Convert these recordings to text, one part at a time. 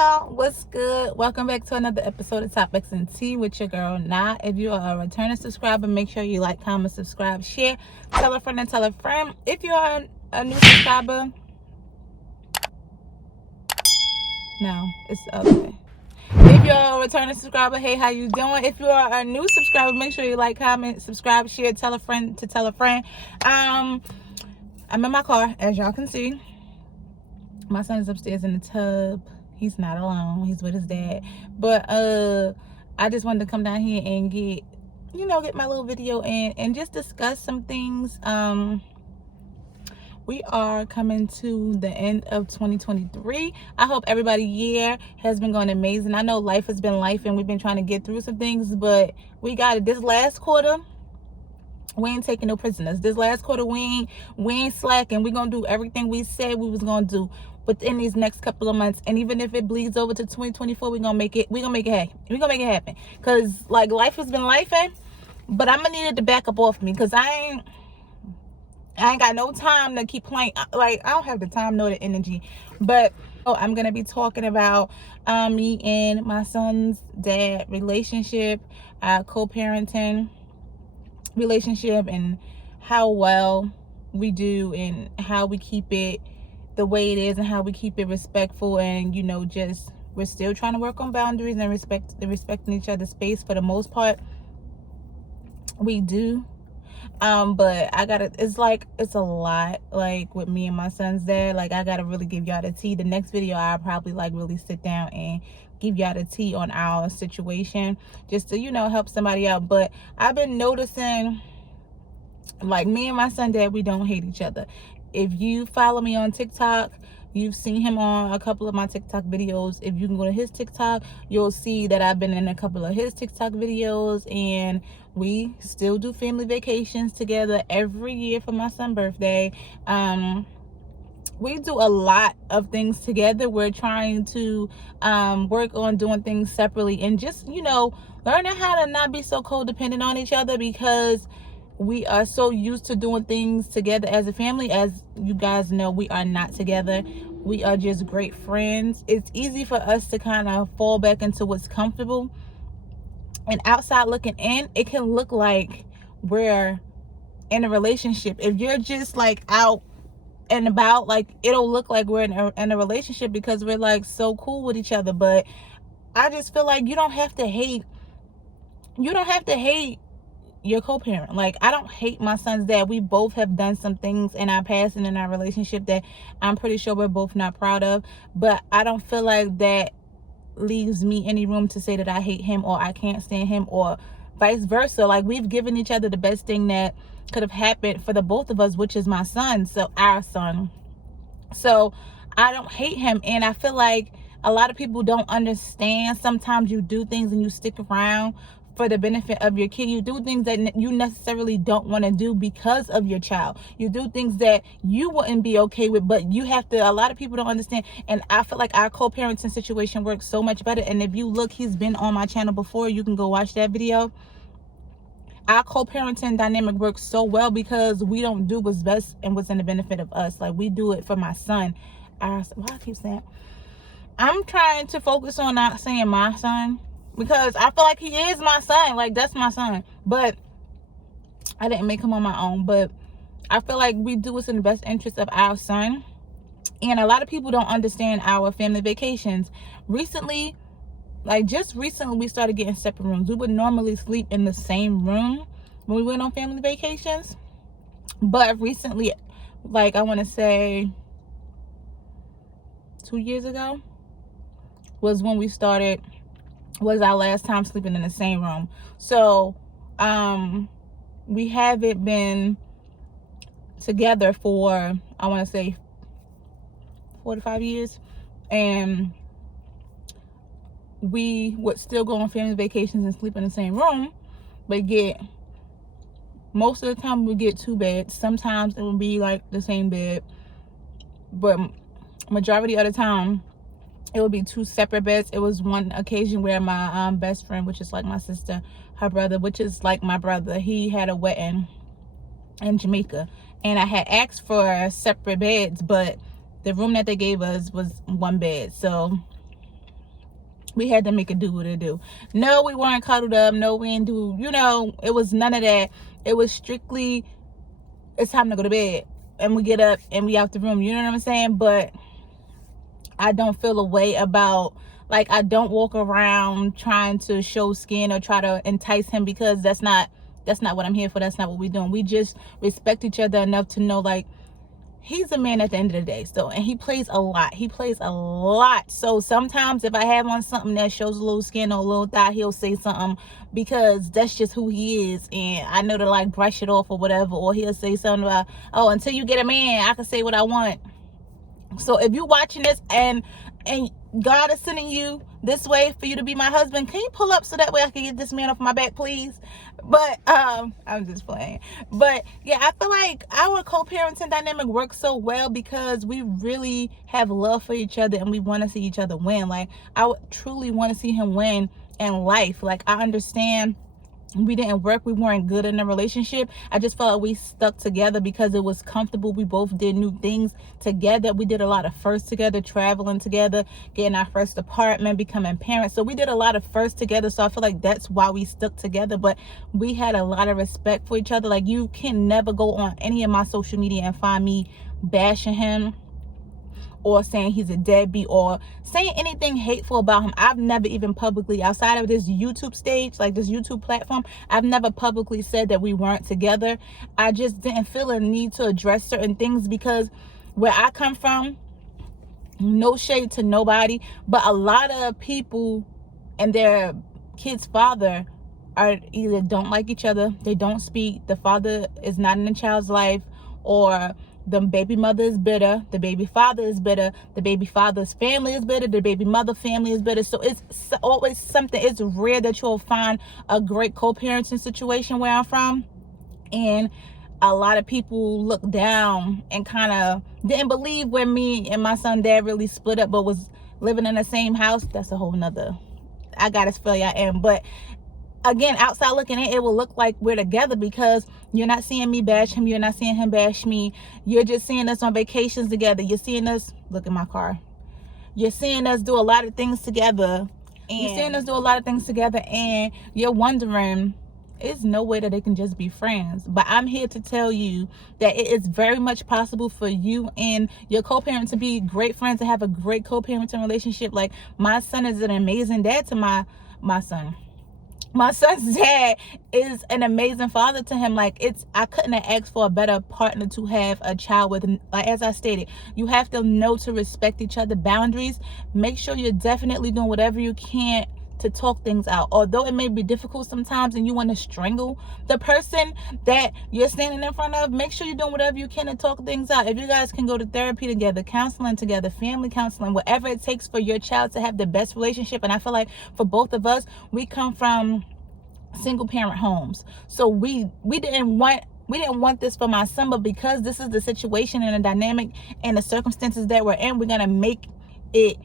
y'all, what's good? Welcome back to another episode of Topics and Tea with your girl Nah. If you are a returning subscriber, make sure you like, comment, subscribe, share, tell a friend and tell a friend. If you are a new subscriber, no, it's the other way. If you're a returning subscriber, hey, how you doing? If you are a new subscriber, make sure you like, comment, subscribe, share, tell a friend to tell a friend. I'm in my car, as y'all can see. My son is upstairs in the tub. He's not alone. He's with his dad. But I just wanted to come down here and get my little video in and just discuss some things. We are coming to the end of 2023. I hope everybody's year has been going amazing. I know life has been life and we've been trying to get through some things, but we got it. This last quarter, we ain't taking no prisoners. This last quarter, we ain't slacking. We're gonna do everything we said we was gonna do within these next couple of months. And even if it bleeds over to 2024, we're gonna make it happen. Cause like life has been lifing, but I'm gonna need it to back up off me, because I ain't got no time to keep playing. Like, I don't have the time nor the energy. But I'm gonna be talking about me and my son's dad relationship, co-parenting relationship, and how well we do and how we keep it the way it is and how we keep it respectful, and just we're still trying to work on boundaries and respecting each other's space. For the most part, we do. But it's a lot, like with me and my son's dad. Like, I gotta really give y'all the tea. The next video, I'll probably like really sit down and give y'all the tea on our situation, just to help somebody out. But I've been noticing, like, me and my son dad, we don't hate each other. If you follow me on TikTok, you've seen him on a couple of my TikTok videos. If you can go to his TikTok, you'll see that I've been in a couple of his TikTok videos, and we still do family vacations together every year for my son's birthday. We do a lot of things together. We're trying to work on doing things separately, and just learning how to not be so codependent on each other, because we are so used to doing things together as a family. As you guys know, we are not together. We are just great friends. It's easy for us to kind of fall back into what's comfortable. And outside looking in, it can look like we're in a relationship. If you're just like out and about, like, it'll look like we're in a relationship, because we're like so cool with each other. But I just feel like you don't have to hate your co-parent. Like, I don't hate my son's dad. We both have done some things in our past and in our relationship that I'm pretty sure we're both not proud of, but I don't feel like that leaves me any room to say that I hate him or I can't stand him, or vice versa. Like, we've given each other the best thing that could have happened for the both of us, which is my son, so our son. So I don't hate him, and I feel like a lot of people don't understand. Sometimes you do things and you stick around for the benefit of your kid. You do things that you necessarily don't want to do because of your child. You do things that you wouldn't be okay with, but you have to. A lot of people don't understand, and I feel like our co-parenting situation works so much better. And if you look, he's been on my channel before. You can go watch that video. Our co-parenting dynamic works so well because we don't do what's best and what's in the benefit of us. Like, we do it for my son. Why I keep saying, I'm trying to focus on not saying my son, because I feel like he is my son. Like, that's my son, but I didn't make him on my own. But I feel like we do what's in the best interest of our son. And a lot of people don't understand our family vacations. Recently, we started getting separate rooms. We would normally sleep in the same room when we went on family vacations, but recently, like, I want to say 2 years ago was our last time sleeping in the same room. So we haven't been together for, I want to say, 4 to 5 years, and we would still go on family vacations and sleep in the same room, but most of the time we get 2 beds. Sometimes it would be like the same bed, but majority of the time it would be 2 separate beds. It was one occasion where my best friend, which is like my sister, her brother, which is like my brother, he had a wedding in Jamaica, and I had asked for separate beds, but the room that they gave us was 1 bed. So We had to make it do what it do. No, we weren't cuddled up. No, we didn't do, it was none of that. It was strictly, it's time to go to bed. And we get up and we out the room. You know what I'm saying? But I don't feel a way about, like, I don't walk around trying to show skin or try to entice him, because that's not what I'm here for. That's not what we're doing. We just respect each other enough to know, like, he's a man at the end of the day. So, and he plays a lot. So sometimes if I have on something that shows a little skin or a little thigh, he'll say something, because that's just who he is. And I know to, like, brush it off or whatever. Or he'll say something about, oh, until you get a man, I can say what I want. So if you're watching this and God is sending you this way for you to be my husband, can you pull up so that way I can get this man off my back, please? But I'm just playing. But yeah, I feel like our co-parenting dynamic works so well because we really have love for each other and we want to see each other win. Like, I would truly want to see him win in life. Like, I understand we didn't work, we weren't good in a relationship. I just felt like we stuck together because it was comfortable. We both did new things together. We did a lot of firsts together, traveling together, getting our first apartment, becoming parents. So we did a lot of firsts together. So I feel like that's why we stuck together. But we had a lot of respect for each other. Like, you can never go on any of my social media and find me bashing him or saying he's a deadbeat or saying anything hateful about him. I've never even publicly, outside of this YouTube stage, like this YouTube platform, I've never publicly said that we weren't together. I just didn't feel a need to address certain things because where I come from, no shade to nobody, but a lot of people and their kid's father are either don't like each other, they don't speak, the father is not in the child's life, or the baby mother is bitter, the baby father is bitter, the baby father's family is bitter, the baby mother family is bitter. So it's always something. It's rare that you'll find a great co-parenting situation where I'm from. And a lot of people look down and kind of didn't believe when me and my son dad really split up but was living in the same house. That's a whole nother, I gotta fill y'all in. But again, outside looking in, it will look like we're together because you're not seeing me bash him, you're not seeing him bash me. You're just seeing us on vacations together. You're seeing us, look at my car, you're seeing us do a lot of things together, and you're wondering, it's no way that they can just be friends. But I'm here to tell you that it is very much possible for you and your co-parent to be great friends, to have a great co-parenting relationship. Like, my son is an amazing dad to my son. My son's dad is an amazing father to him. Like, I couldn't have asked for a better partner to have a child with. Like, as I stated, you have to know to respect each other boundaries. Make sure you're definitely doing whatever you can to talk things out. Although it may be difficult sometimes and you want to strangle the person that you're standing in front of, make sure you're doing whatever you can to talk things out. If you guys can go to therapy together, counseling together, family counseling, whatever it takes for your child to have the best relationship. And I feel like for both of us, we come from single parent homes, so we didn't want this for my son, but because this is the situation and the dynamic and the circumstances that we're in, we're gonna make it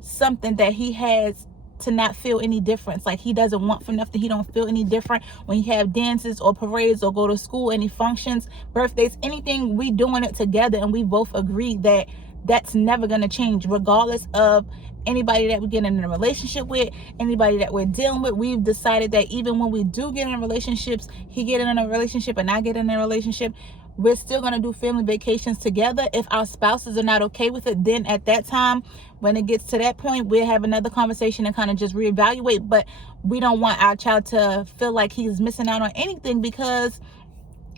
something that he has to not feel any difference. Like, he doesn't want for nothing. He don't feel any different when you have dances or parades or go to school, any functions, birthdays, anything. We doing it together, and we both agree that that's never going to change, regardless of anybody that we get in a relationship with, anybody that we're dealing with. We've decided that even when we do get in relationships, he get in a relationship and I get in a relationship, we're still going to do family vacations together. If our spouses are not okay with it, then at that time, when it gets to that point, we'll have another conversation and kind of just reevaluate. But we don't want our child to feel like he's missing out on anything, because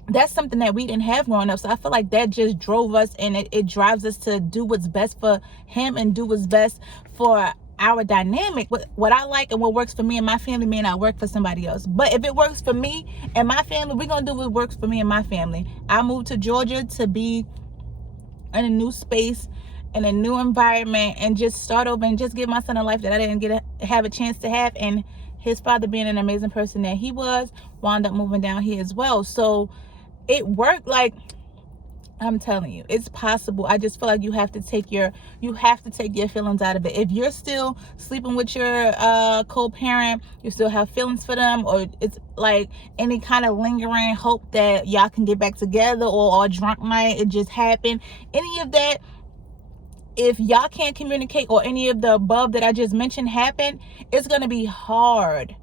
that's something that we didn't have growing up. So I feel like that just drove us, and it drives us to do what's best for him and do what's best for our dynamic. What I like and what works for me and my family may not work for somebody else. But if it works for me and my family, we're going to do what works for me and my family. I moved to Georgia to be in a new space, in a new environment, and just start over and just give my son a life that I didn't have a chance to have. And his father, being an amazing person that he was, wound up moving down here as well. So it worked. Like, I'm telling you, it's possible. I just feel like you have to take your feelings out of it. If you're still sleeping with your co-parent, you still have feelings for them, or it's like any kind of lingering hope that y'all can get back together, or drunk night, it just happened, any of that, if y'all can't communicate or any of the above that I just mentioned happen, it's going to be hard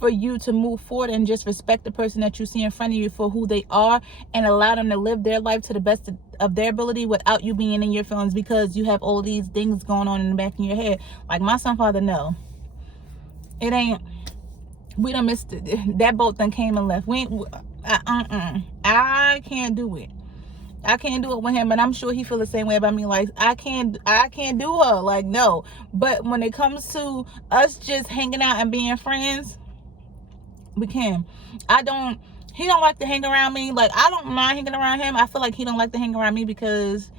for you to move forward and just respect the person that you see in front of you for who they are and allow them to live their life to the best of their ability without you being in your feelings because you have all these things going on in the back of your head. Like my son father, no, it ain't. We done missed it. That boat done came and left. I can't do it. I can't do it with him, and I'm sure he feel the same way about me. Like I can't do her. Like no. But when it comes to us just hanging out and being friends, we can. He don't like to hang around me. Like I don't mind hanging around him. I feel like he don't like to hang around me because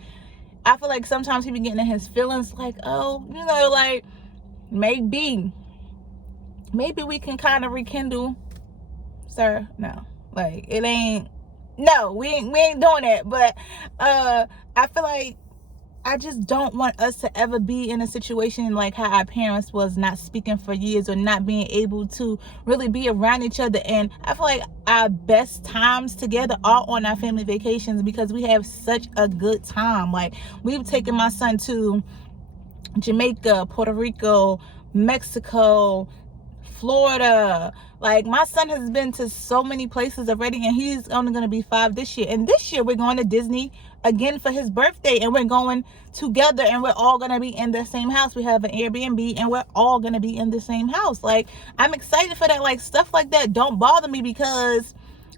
I feel like sometimes he be getting in his feelings. Like, oh, like maybe we can kind of rekindle, sir. No, like it ain't. No, we ain't doing that. But I feel like I just don't want us to ever be in a situation like how our parents was, not speaking for years or not being able to really be around each other. And I feel like our best times together are on our family vacations because we have such a good time. Like we've taken my son to Jamaica, Puerto Rico, Mexico, Florida. Like my son has been to so many places already, and he's only going to be 5 this year. And this year we're going to Disney again for his birthday, and we're going together, and we're all going to be in the same house. We have an Airbnb, and we're all going to be in the same house. Like I'm excited for that. Like stuff like that don't bother me because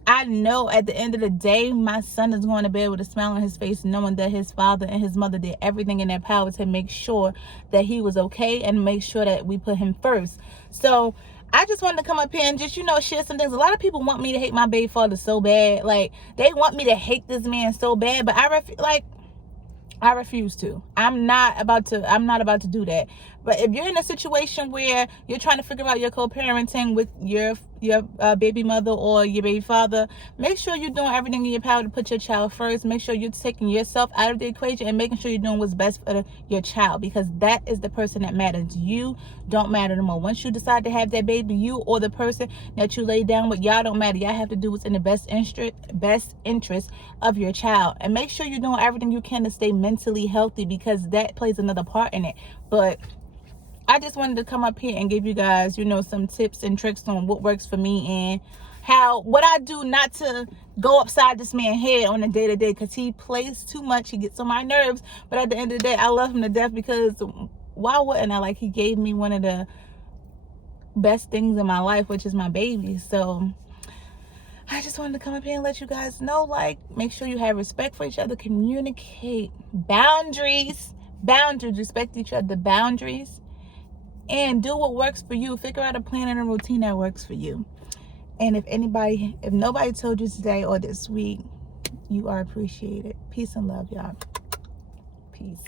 I know at the end of the day, my son is going to be able to smile on his face knowing that his father and his mother did everything in their power to make sure that he was okay and make sure that we put him first. So I just wanted to come up here and just, share some things. A lot of people want me to hate my baby father so bad. Like, they want me to hate this man so bad, but I refuse to. I'm not about to do that. But if you're in a situation where you're trying to figure out your co-parenting with your baby mother or your baby father, make sure you're doing everything in your power to put your child first. Make sure you're taking yourself out of the equation and making sure you're doing what's best for your child, because that is the person that matters. You don't matter no more. Once you decide to have that baby, you or the person that you lay down with, y'all don't matter. Y'all have to do what's in the best interest of your child, and make sure you're doing everything you can to stay mentally healthy, because that plays another part in it. But I just wanted to come up here and give you guys, some tips and tricks on what works for me and what I do not to go upside this man's head on a day-to-day, because he plays too much. He gets on my nerves. But at the end of the day, I love him to death, because why wouldn't I? Like, he gave me one of the best things in my life, which is my baby. So I just wanted to come up here and let you guys know, like, make sure you have respect for each other, communicate, boundaries, respect each other, boundaries, and do what works for you. Figure out a plan and a routine that works for you. And if nobody told you today or this week, you are appreciated. Peace and love, y'all. Peace.